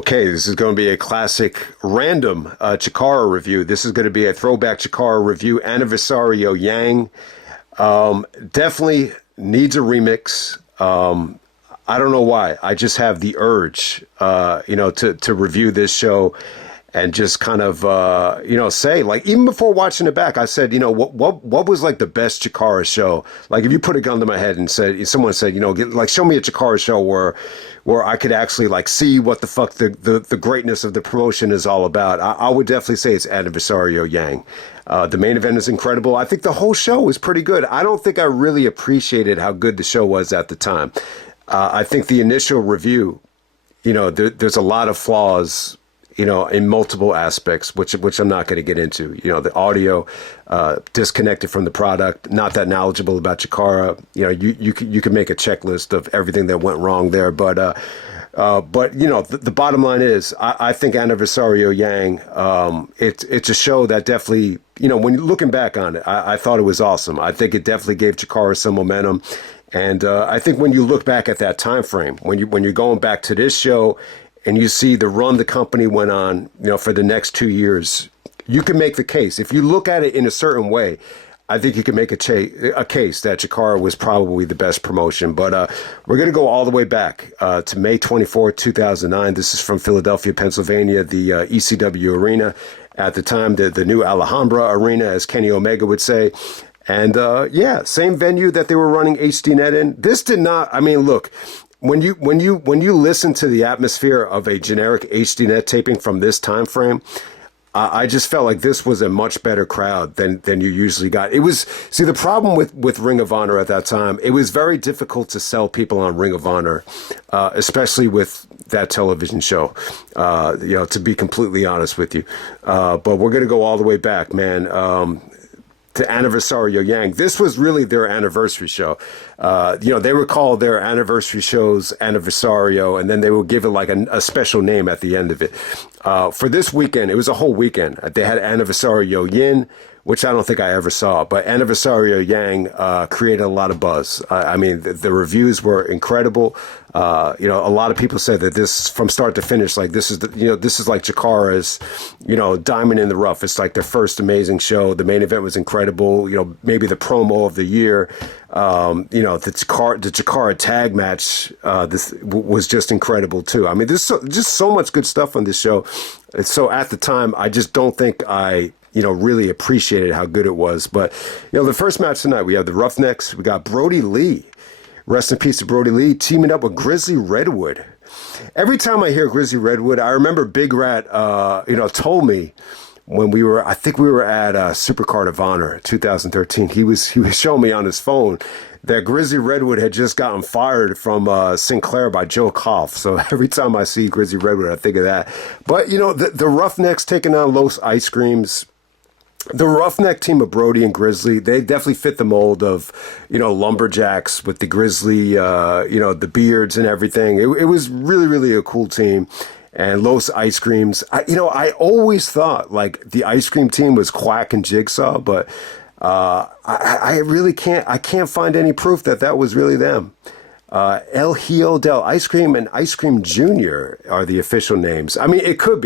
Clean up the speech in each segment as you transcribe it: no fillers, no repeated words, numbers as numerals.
Okay, this is going to be a classic random Chikara review. This is going to be a throwback Chikara review. Aniversario Yang. Definitely needs a remix. I don't know why. I just have the urge, to review this show and just kind of, say, like, even before watching it back, I said, what was like the best Chikara show? Like, if you put a gun to my head and someone said, show me a Chikara show where I could actually like see what the fuck the greatness of the promotion is all about. I would definitely say it's Aniversario Yang. The main event is incredible. I think the whole show was pretty good. I don't think I really appreciated how good the show was at the time. I think the initial review, there's a lot of flaws, in multiple aspects, which I'm not going to get into. The audio, disconnected from the product, not that knowledgeable about Chikara. You can make a checklist of everything that went wrong there. But the bottom line is, I think Aniversario Yang, it's a show that definitely, when you're looking back on it, I thought it was awesome. I think it definitely gave Chikara some momentum. And I think when you look back at that time frame, when you're going back to this show, and you see the run the company went on, for the next 2 years, you can make the case. If you look at it in a certain way, I think you can make a case that Chikara was probably the best promotion. But we're going to go all the way back to May 24th, 2009. This is from Philadelphia, Pennsylvania, the ECW Arena. At the time, the new Alhambra Arena, as Kenny Omega would say. And same venue that they were running HDNet in. This did not, look, when you listen to the atmosphere of a generic HDNet taping from this time frame, I just felt like this was a much better crowd than you usually got. It was, see, the problem with Ring of Honor at that time, it was very difficult to sell people on Ring of Honor, especially with that television show, to be completely honest with you. But we're going to go all the way back, man. To Aniversario Yang. This was really their anniversary show. They would call their anniversary shows Aniversario, and then they would give it like a special name at the end of it. For this weekend, it was a whole weekend. They had Aniversario Yin, which I don't think I ever saw, but Aniversario Yang created a lot of buzz. The reviews were incredible. A lot of people said that this, from start to finish, like this is like Chikara's, diamond in the rough. It's like their first amazing show. The main event was incredible. Maybe the promo of the year. The Chikara tag match, this was just incredible too. There's just so much good stuff on this show. And so at the time, I just don't think I really appreciated how good it was. But, the first match tonight, we have the Rougnecks. We got Brodie Lee. Rest in peace to Brodie Lee, teaming up with Grizzly Redwood. Every time I hear Grizzly Redwood, I remember Big Rat, told me when I think we were at Supercard of Honor 2013. He was showing me on his phone that Grizzly Redwood had just gotten fired from Sinclair by Joe Koff. So every time I see Grizzly Redwood, I think of that. But, the Roughnecks taking on Los Ice Creams. The Roughneck team of Brodie and Grizzly, they definitely fit the mold of, lumberjacks with the Grizzly, the beards and everything. It was really, really a cool team. And Los Ice Creams, I always thought like the ice cream team was Quack and Jigsaw, but I really can't find any proof that was really them. El Hijo del Ice Cream and Ice Cream Jr. are the official names. It could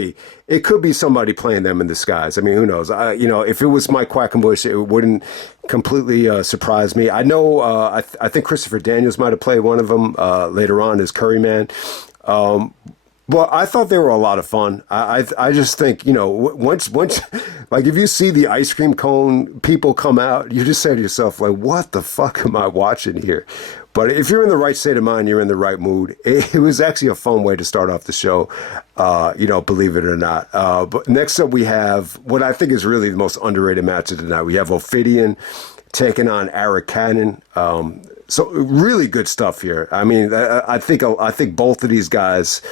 be somebody playing them in disguise. Who knows? If it was Mike Quackenbush, it wouldn't completely surprise me. I know, I think Christopher Daniels might have played one of them later on as Curryman. Well, I thought they were a lot of fun. I just think, once, like if you see the ice cream cone people come out, you just say to yourself, like, what the fuck am I watching here? But if you're in the right state of mind, you're in the right mood. It was actually a fun way to start off the show, believe it or not. But next up, we have what I think is really the most underrated match of the night. We have Ophidian taking on Arik. So really good stuff here. I think both of these guys,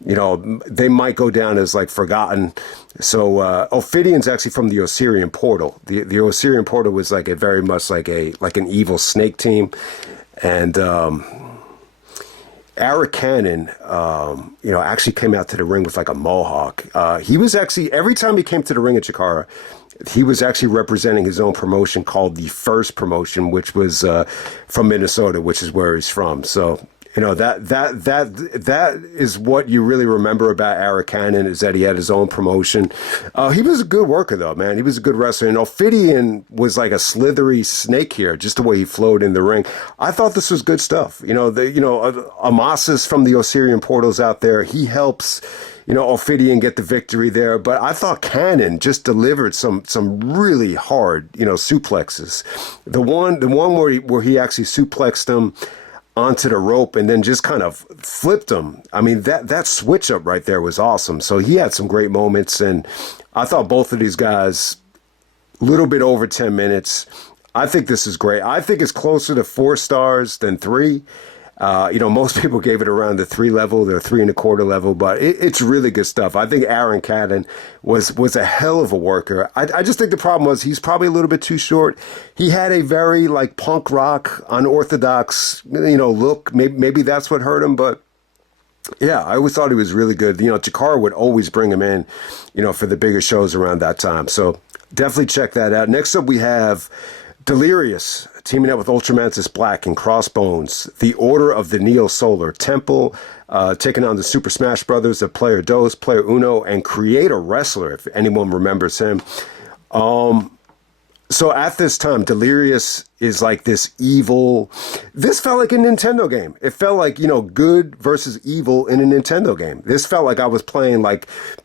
they might go down as like forgotten. So Ophidian's actually from the Osirian Portal. The Osirian Portal was like very much like an evil snake team. And Arik Cannon, actually came out to the ring with like a mohawk. He was actually, every time he came to the ring at Chikara, he was actually representing his own promotion called the F.I.S.T promotion, which was from Minnesota, which is where he's from. So, That is what you really remember about Arik Cannon, is that he had his own promotion. He was a good worker though, man. He was a good wrestler. And Ophidian was like a slithery snake here, just the way he flowed in the ring. I thought this was good stuff. Amasis from the Osirian portals out there, he helps Ophidian get the victory there. But I thought Cannon just delivered some really hard, suplexes. The one where he actually suplexed him onto the rope and then just kind of flipped him. I mean, that switch up right there was awesome. So he had some great moments, and I thought both of these guys, a little bit over 10 minutes. I think this is great. I think it's closer to 4 stars than 3. Most people gave it around the 3 level, the 3.25 level, but it's really good stuff. I think Arik Cannon was a hell of a worker. I just think the problem was he's probably a little bit too short. He had a very like punk rock, unorthodox, look. Maybe that's what hurt him, but yeah, I always thought he was really good. CHIKARA would always bring him in, for the bigger shows around that time. So definitely check that out. Next up, we have Delirious teaming up with Ultramantis Black and Crossbones, the Order of the Neo Solar Temple, taking on the Super Smash Brothers of Player Dos, Player Uno, and Creator Wrestler, if anyone remembers him. So at this time, Delirious is like this evil. This felt like a Nintendo game. It felt like, good versus evil in a Nintendo game. This felt like I was playing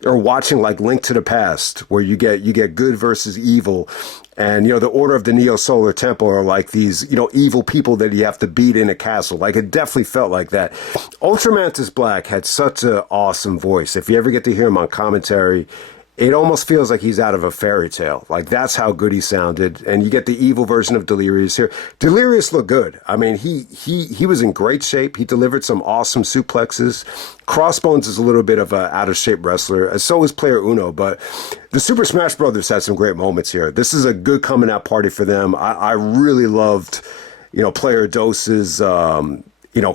or watching like Link to the Past, where you get good versus evil. And, the Order of the Neo Solar Temple are like these, evil people that you have to beat in a castle. Like, it definitely felt like that. Ultramantis Black had such an awesome voice. If you ever get to hear him on commentary, it almost feels like he's out of a fairy tale. Like, that's how good he sounded. And you get the evil version of Delirious here. Delirious looked good. I mean, he was in great shape. He delivered some awesome suplexes. Crossbones is a little bit of a out-of-shape wrestler. So is Player Uno. But the Super Smash Brothers had some great moments here. This is a good coming-out party for them. I really loved, Player Dos's,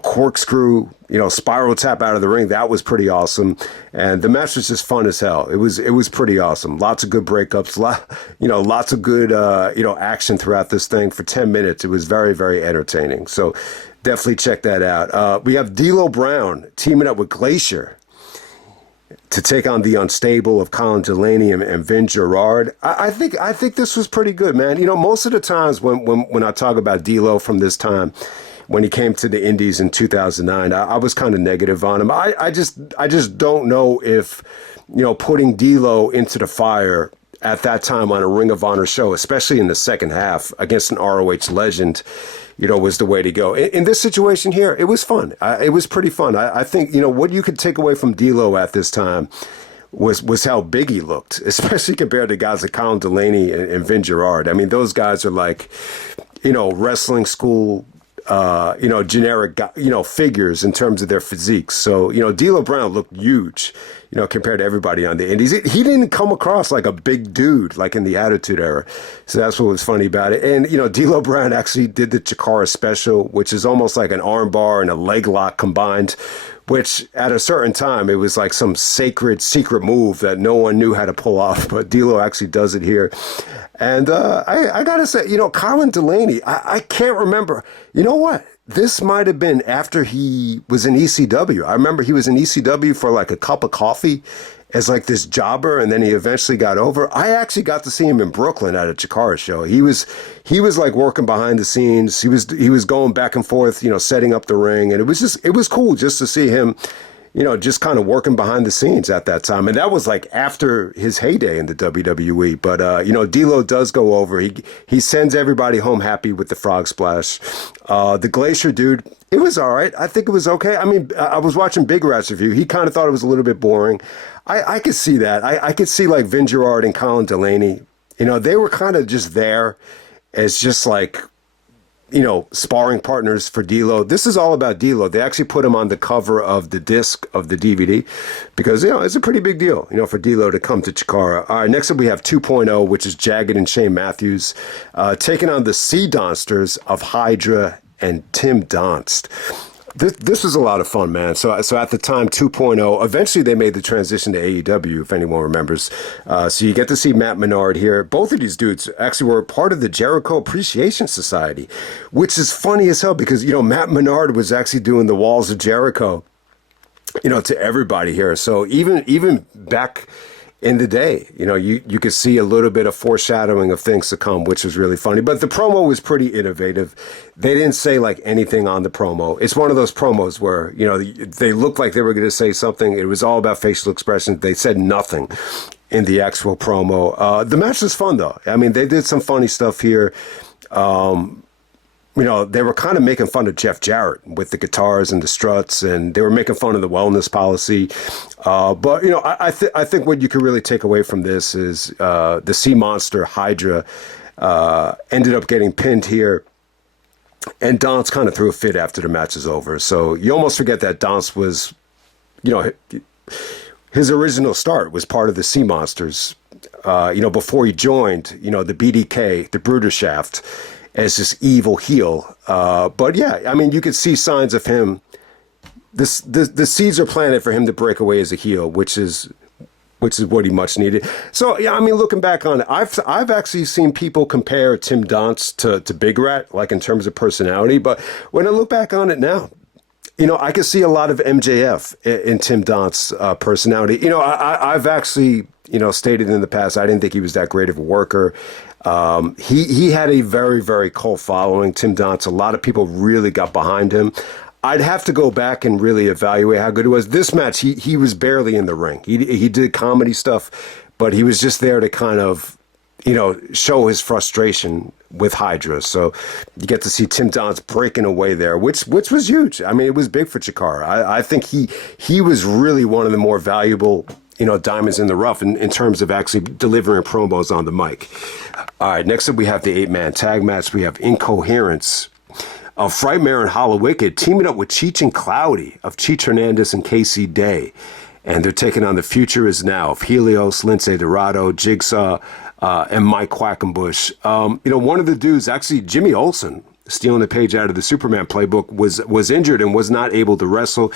corkscrew, spiral tap out of the ring. That was pretty awesome. And the match was just fun as hell. It was pretty awesome. Lots of good breakups, lots of good, action throughout this thing for 10 minutes. It was very, very entertaining. So definitely check that out. We have D'Lo Brown teaming up with Glacier to take on the unstable of Colin, Delaney, and Vin Gerard. I think this was pretty good, man. Most of the times when I talk about D'Lo from this time, when he came to the Indies in 2009, I was kind of negative on him. I just don't know if, putting D'Lo into the fire at that time on a Ring of Honor show, especially in the second half against an ROH legend, was the way to go. In this situation here, it was fun. It was pretty fun. I think, what you could take away from D'Lo at this time was how big he looked, especially compared to guys like Colin Delaney and Vin Gerard. I mean, those guys are like, wrestling school, generic, figures in terms of their physiques. So, D'Lo Brown looked huge, compared to everybody on the Indies. He didn't come across like a big dude, like in the Attitude Era. So that's what was funny about it. And, D'Lo Brown actually did the CHIKARA special, which is almost like an arm bar and a leg lock combined, which at a certain time, it was like some sacred secret move that no one knew how to pull off. But D'Lo actually does it here. And I got to say, Colin Delaney, I can't remember. You know what? This might have been after he was in ECW. I remember he was in ECW for like a cup of coffee as like this jobber, and then he eventually got over. I actually got to see him in Brooklyn at a CHIKARA show. He was like working behind the scenes. He was going back and forth, setting up the ring, and it was cool just to see him, just kind of working behind the scenes at that time. And that was like after his heyday in the WWE. But, D'Lo does go over. He sends everybody home happy with the frog splash. The Glacier dude, it was all right. I think it was okay. I mean, I was watching Big Rat's review. He kind of thought it was a little bit boring. I could see that. I could see like Vin Gerard and Colin Delaney, they were kind of just there as just like, sparring partners for D'Lo. This is all about D'Lo. They actually put him on the cover of the disc of the DVD because, it's a pretty big deal, for D'Lo to come to CHIKARA. All right, next up we have 2.0, which is Jagged and Shane Matthews, taking on the Sea Donsters of Hydra and Tim Donst. This was a lot of fun, man. So at the time, 2.0. Eventually, they made the transition to AEW, if anyone remembers. So you get to see Matt Menard here. Both of these dudes actually were part of the Jericho Appreciation Society, which is funny as hell because Matt Menard was actually doing the Walls of Jericho, to everybody here. So even back in the day, you could see a little bit of foreshadowing of things to come, which was really funny. But the promo was pretty innovative. They didn't say like anything on the promo. It's one of those promos where, they looked like they were going to say something. It was all about facial expressions. They said nothing in the actual promo. The match was fun though. I mean, they did some funny stuff here. They were kind of making fun of Jeff Jarrett with the guitars and the struts, and they were making fun of the wellness policy. But I think what you can really take away from this is the Sea Monster Hydra ended up getting pinned here, and Donce kind of threw a fit after the match is over. So you almost forget that Donce was, his original start was part of the Sea Monsters. Before he joined, the BDK, the Bruderschaft, as this evil heel. But yeah, I mean, you could see signs of him. The seeds are planted for him to break away as a heel, which is what he much needed. So yeah, I mean, looking back on it, I've actually seen people compare Tim Donce to Big Rat, like in terms of personality. But when I look back on it now, I can see a lot of MJF in Tim Donce's personality. I've actually, stated in the past, I didn't think he was that great of a worker. He had a very, very cult following, Tim Donce. A lot of people really got behind him. I'd have to go back and really evaluate how good he was. This match, he was barely in the ring. He did comedy stuff, but he was just there to kind of, show his frustration with Hydra. So you get to see Tim Donce breaking away there, which was huge. I mean, it was big for Chikara. I think he was really one of the more valuable, diamonds in the rough in terms of actually delivering promos on the mic. All right, next up we have the 8-man tag match. We have Incoherence of Frightmare and Hollow Wicked teaming up with Cheech and Cloudy of Cheech Hernandez and Casey Day. And they're taking on the Future Is Now of Helios, Lince Dorado, Jigsaw, and Mike Quackenbush. One of the dudes, actually Jimmy Olsen, stealing a page out of the Superman playbook, was injured and was not able to wrestle.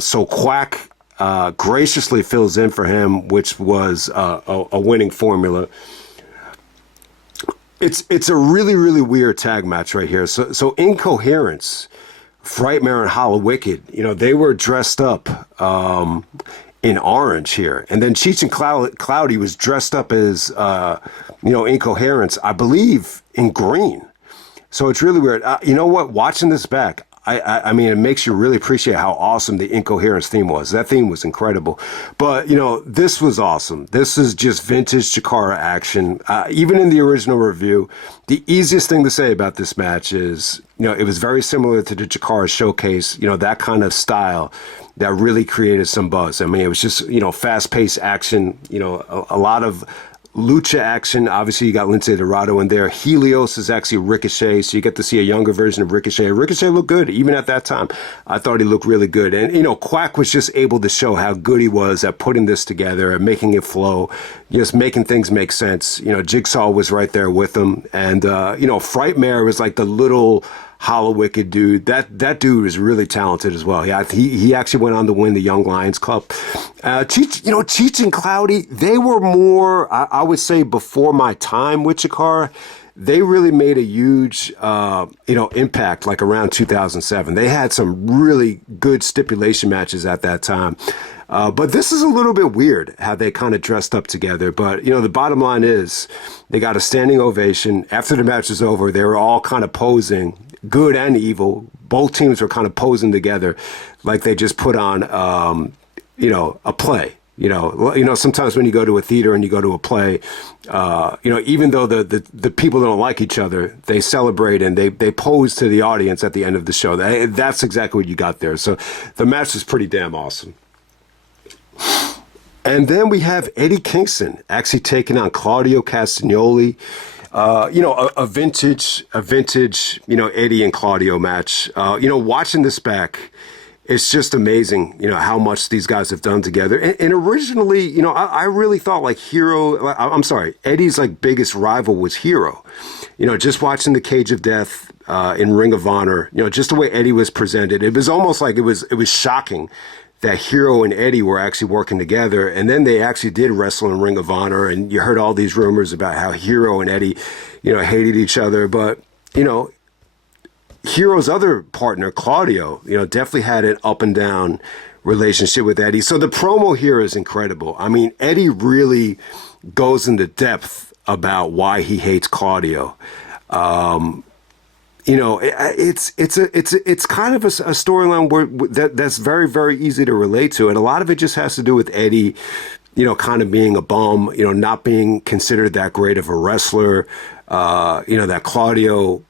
So Quack graciously fills in for him, which was a winning formula. It's a really, really weird tag match right here. So Incoherence, Frightmare and Hollow Wicked, they were dressed up in orange here. And then Cheech and Cloudy was dressed up as, Incoherence, I believe, in green. So it's really weird. You know what? Watching this back, I mean, it makes you really appreciate how awesome the Incoherence theme was. That theme was incredible. But, this was awesome. This is just vintage Chikara action. Even in the original review, the easiest thing to say about this match is, it was very similar to the Chikara Showcase, that kind of style that really created some buzz. I mean, it was just, fast-paced action, a lot of lucha action. Obviously, you got Lince Dorado in there. Helios is actually Ricochet, so you get to see a younger version of Ricochet. Ricochet looked good, even at that time. I thought he looked really good. And, Quack was just able to show how good he was at putting this together and making it flow, just making things make sense. Jigsaw was right there with him. And, Frightmare was like the little Hollow Wicked dude. That dude is really talented as well. Yeah, he actually went on to win the Young Lions Club. Cheech and Cloudy, they were more, I would say, before my time with Chikara. They really made a huge, impact like around 2007. They had some really good stipulation matches at that time. But this is a little bit weird how they kind of dressed up together. But, the bottom line is they got a standing ovation. After the match was over, they were all kind of posing, good and evil. Both teams were kind of posing together like they just put on, a play. Sometimes when you go to a theater and you go to a play, even though the people don't like each other, they celebrate and they pose to the audience at the end of the show. That's exactly what you got there. So the match is pretty damn awesome. And then we have Eddie Kingston actually taking on Claudio Castagnoli. A vintage, Eddie and Claudio match. Watching this back, it's just amazing, how much these guys have done together. And originally, I really thought like I'm sorry, Eddie's like biggest rival was Hero. Just watching the Cage of Death in Ring of Honor, just the way Eddie was presented, it was almost like it was shocking that Hero and Eddie were actually working together. And then they actually did wrestle in Ring of Honor, and you heard all these rumors about how Hero and Eddie, hated each other. But, Hero's other partner, Claudio, definitely had an up and down relationship with Eddie. So the promo here is incredible. I mean, Eddie really goes into depth about why he hates Claudio. It's kind of a storyline that's very, very easy to relate to. And a lot of it just has to do with Eddie, kind of being a bum, not being considered that great of a wrestler. That Claudio,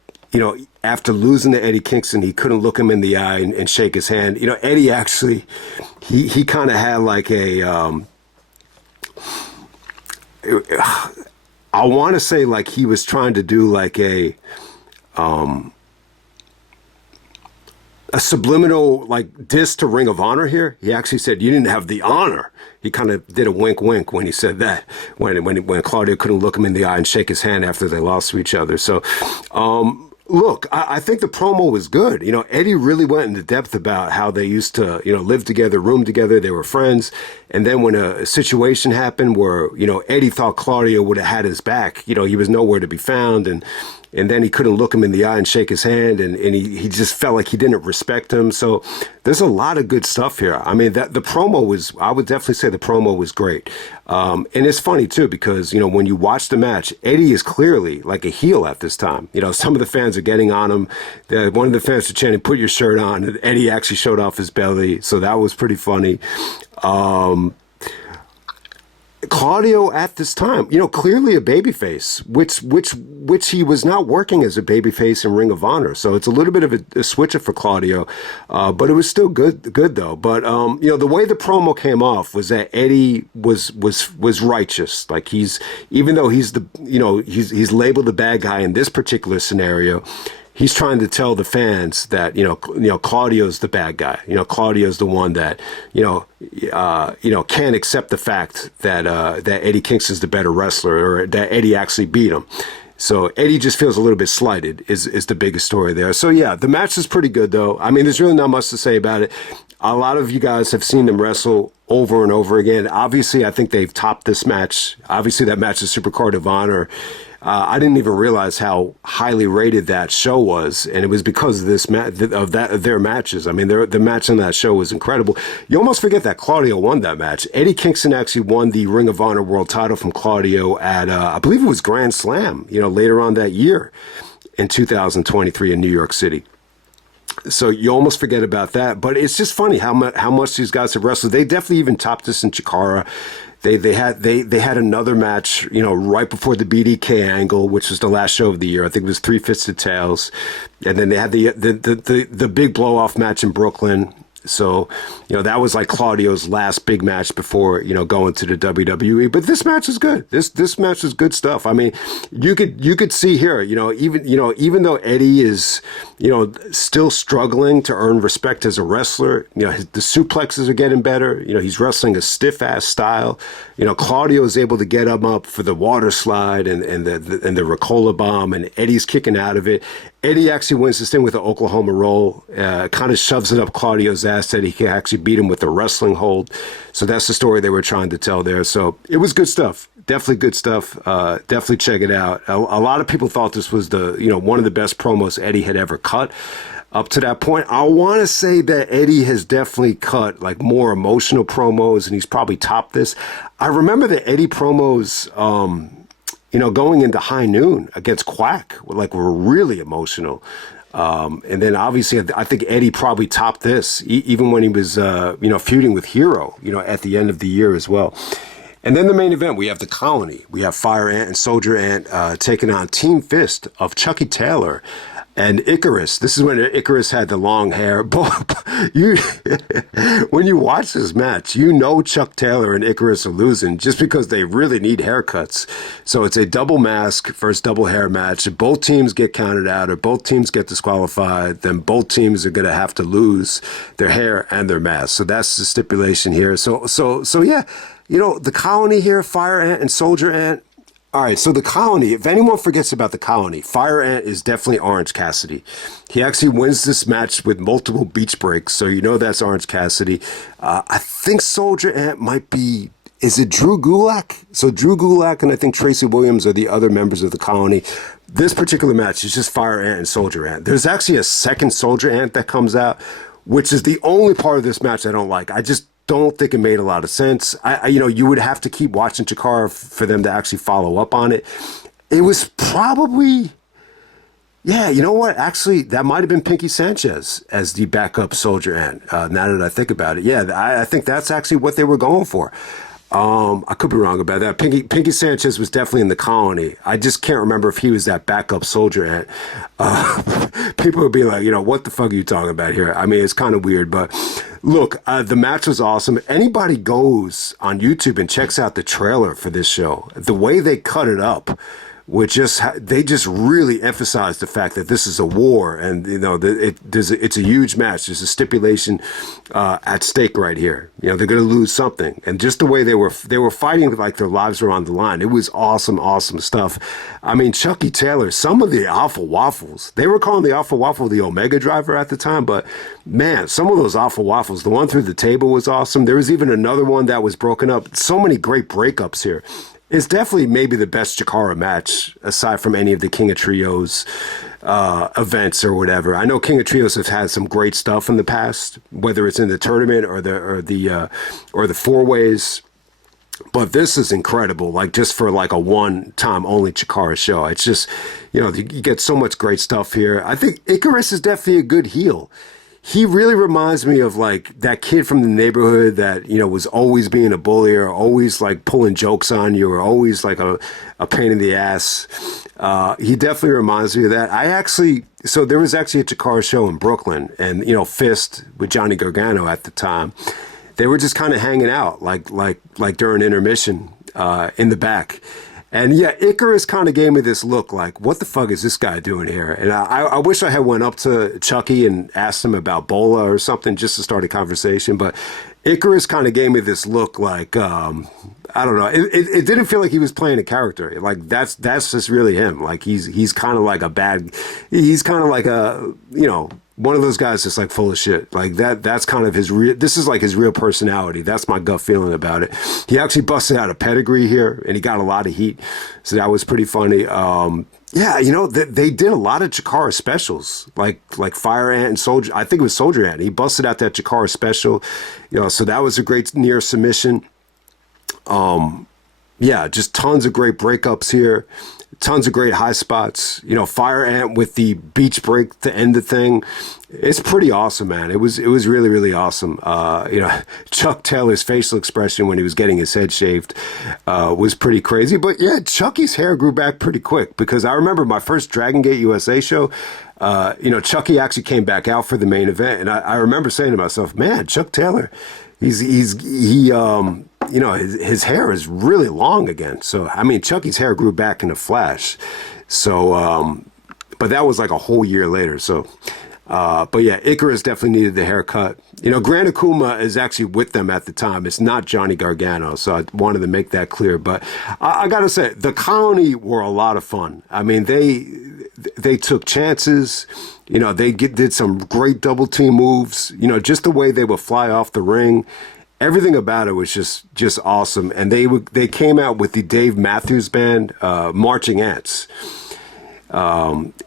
after losing to Eddie Kingston, he couldn't look him in the eye and shake his hand. Eddie actually, he kind of had like I want to say like he was trying to do like a subliminal like diss to Ring of Honor here. He actually said, "You didn't have the honor." He kind of did a wink when he said that, when Claudio couldn't look him in the eye and shake his hand after they lost to each other. So, look, I think the promo was good. Eddie really went into depth about how they used to, live together, room together. They were friends. And then when a situation happened where, Eddie thought Claudio would have had his back, he was nowhere to be found. And then he couldn't look him in the eye and shake his hand. And he just felt like he didn't respect him. So there's a lot of good stuff here. I mean, the promo I would definitely say the promo was great. And it's funny, too, because, when you watch the match, Eddie is clearly like a heel at this time. Some of the fans are getting on him. One of the fans are chanting, "Put your shirt on." And Eddie actually showed off his belly. So that was pretty funny. Claudio at this time, clearly a babyface, which he was not working as a babyface in Ring of Honor. So it's a little bit of a switcher for Claudio, but it was still good though. But the way the promo came off was that Eddie was righteous. Like even though he's he's labeled the bad guy in this particular scenario. He's trying to tell the fans that, Claudio's the bad guy. Claudio's the one that, can't accept the fact that Eddie Kingston's the better wrestler, or that Eddie actually beat him. So Eddie just feels a little bit slighted is the biggest story there. So yeah, the match is pretty good though. I mean, there's really not much to say about it. A lot of you guys have seen them wrestle over and over again. Obviously, I think they've topped this match. Obviously, that match is Supercard of Honor. I didn't even realize how highly rated that show was, and it was because of their matches. I mean, the match on that show was incredible. You almost forget that Claudio won that match. Eddie Kingston actually won the Ring of Honor World Title from Claudio at, I believe it was Grand Slam, later on that year in 2023 in New York City. So you almost forget about that, but it's just funny how much these guys have wrestled. They definitely even topped this in CHIKARA. They had another match, right before the BDK angle, which was the last show of the year. I think it was 3 Fisted Tales, and then they had the big blow off match in Brooklyn. So, that was like Claudio's last big match before, going to the WWE. But this match is good. This match is good stuff. I mean, you could see here, even though Eddie is, still struggling to earn respect as a wrestler, the suplexes are getting better. He's wrestling a stiff ass style. Claudio is able to get him up for the water slide and the Ricola bomb, and Eddie's kicking out of it. Eddie actually wins this thing with an Oklahoma roll, kind of shoves it up Claudio's ass that he can actually beat him with a wrestling hold. So that's the story they were trying to tell there. So it was good stuff. Definitely good stuff. Definitely check it out. A lot of people thought this was one of the best promos Eddie had ever cut. Up to that point, I want to say that Eddie has definitely cut like more emotional promos, and he's probably topped this. I remember the Eddie promos, going into High Noon against Quack, were really emotional. And then obviously, I think Eddie probably topped this, even when he was, feuding with Hero, at the end of the year as well. And then the main event, we have the Colony. We have Fire Ant and Soldier Ant taking on Team Fist of Chucky Taylor. And Icarus, this is when Icarus had the long hair. You, when you watch this match, you know Chuck Taylor and Icarus are losing just because they really need haircuts. So it's a double mask versus double hair match. If both teams get counted out or both teams get disqualified, then both teams are going to have to lose their hair and their mask. So that's the stipulation here. So yeah, you know, the Colony here, Fire Ant and Soldier Ant. All right, so the Colony, if anyone forgets about the Colony, Fire Ant is definitely Orange Cassidy. He actually wins this match with multiple beach breaks, so you know that's Orange Cassidy. I think Soldier Ant might be, is it Drew Gulak? So Drew Gulak and I think Tracy Williams are the other members of the Colony. This particular match is just Fire Ant and Soldier Ant. There's actually a second Soldier Ant that comes out, which is the only part of this match I don't like. I just don't think it made a lot of sense. You know, you would have to keep watching Chikara for them to actually follow up on it. It was probably, yeah, you know what? Actually, that might have been Pinky Sanchez as the backup Soldier Ant. Now that I think about it, yeah, I think that's actually what they were going for. I could be wrong about that. Pinky Sanchez was definitely in the Colony. I just can't remember if he was that backup Soldier Ant. People would be like, you know, what the fuck are you talking about here? I mean, it's kind of weird, but look, the match was awesome. Anybody goes on YouTube and checks out the trailer for this show, the way they cut it up, they just really emphasized the fact that this is a war, and you know it's a huge match. There's a stipulation at stake right here. You know they're going to lose something, and just the way they were fighting like their lives were on the line. It was awesome stuff. I mean, Chucky Taylor, some of the Alpha Waffles, they were calling the Alpha Waffle the Omega Driver at the time, but man, some of those Alpha Waffles, the one through the table was awesome. There was even another one that was broken up. So many great breakups here. It's definitely maybe the best Chikara match aside from any of the King of Trios events or whatever. I know King of Trios have had some great stuff in the past, whether it's in the tournament or the four ways. But this is incredible, like just for like a one-time only Chikara show. It's just, you know, you get so much great stuff here. I think Icarus is definitely a good heel. He really reminds me of like that kid from the neighborhood that, you know, was always being a bully or always like pulling jokes on you or always like a pain in the ass. He definitely reminds me of that. So there was actually a Chikara show in Brooklyn and, you know, F.I.S.T with Johnny Gargano at the time. They were just kind of hanging out like during intermission in the back. And yeah, Icarus kind of gave me this look like, what the fuck is this guy doing here? And I wish I had went up to Chucky and asked him about Bola or something just to start a conversation. But Icarus kind of gave me this look like, I don't know. It didn't feel like he was playing a character. Like that's just really him. Like he's kind of like he's kind of like a, you know, one of those guys that's like full of shit. Like that's kind of this is like his real personality. That's my gut feeling about it. He actually busted out a pedigree here and he got a lot of heat. So that was pretty funny. Yeah, you know, they did a lot of Chikara specials, like Fire Ant and Soldier. I think it was Soldier Ant. He busted out that Chikara special, you know, so that was a great near submission. Yeah, just tons of great breakups here. Tons of great high spots. You know, Fire Ant with the beach break to end the thing. It's pretty awesome, man. It was really, really awesome. You know, Chuck Taylor's facial expression when he was getting his head shaved was pretty crazy. But yeah, Chucky's hair grew back pretty quick because I remember my first Dragon Gate USA show. You know, Chucky actually came back out for the main event, and I remember saying to myself, "Man, Chuck Taylor, you know, his hair is really long again." So, I mean, Chucky's hair grew back in a flash. So, but that was like a whole year later. So, but yeah, Icarus definitely needed the haircut. You know, Grand Akuma is actually with them at the time. It's not Johnny Gargano. So I wanted to make that clear. But I got to say, the Colony were a lot of fun. I mean, they took chances. You know, they did some great double team moves. You know, just the way they would fly off the ring. Everything about it was just awesome. And they came out with the Dave Matthews Band, Marching Ants,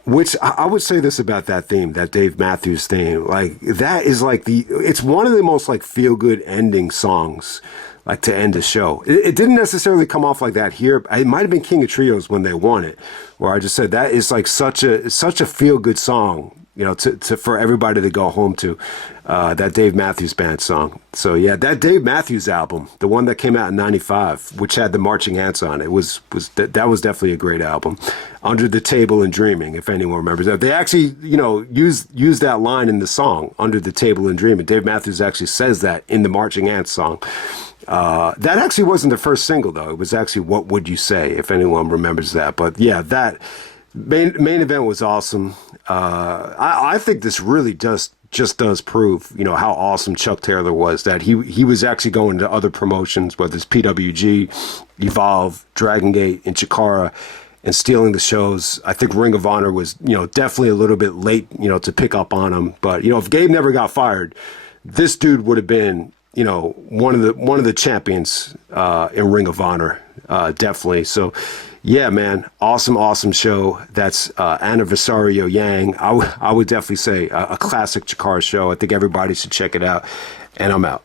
which I would say this about that theme, that Dave Matthews theme. Like, that is like it's one of the most like feel good ending songs, like to end a show. It didn't necessarily come off like that here. It might have been King of Trios when they won it, where I just said that is like such a feel good song. for everybody to go home to, that Dave Matthews Band song. So yeah, that Dave Matthews album, the one that came out in '95, which had the marching ants on it, that was definitely a great album. Under the Table and Dreaming, if anyone remembers that. They actually, use that line in the song, Under the Table and Dreaming. Dave Matthews actually says that in the marching ants song. That actually wasn't the first single, though. It was actually What Would You Say, if anyone remembers that. But yeah, that main event was awesome. I think this really just does prove, how awesome Chuck Taylor was, that he was actually going to other promotions, whether it's PWG, Evolve, Dragon Gate, and Chikara, and stealing the shows. I think Ring of Honor was, definitely a little bit late, to pick up on him. But, if Gabe never got fired, this dude would have been, one of the champions in Ring of Honor, definitely. So, yeah, man, awesome show. That's Aniversario Yang. I would definitely say a classic Chikara show. I think everybody should check it out. And I'm out.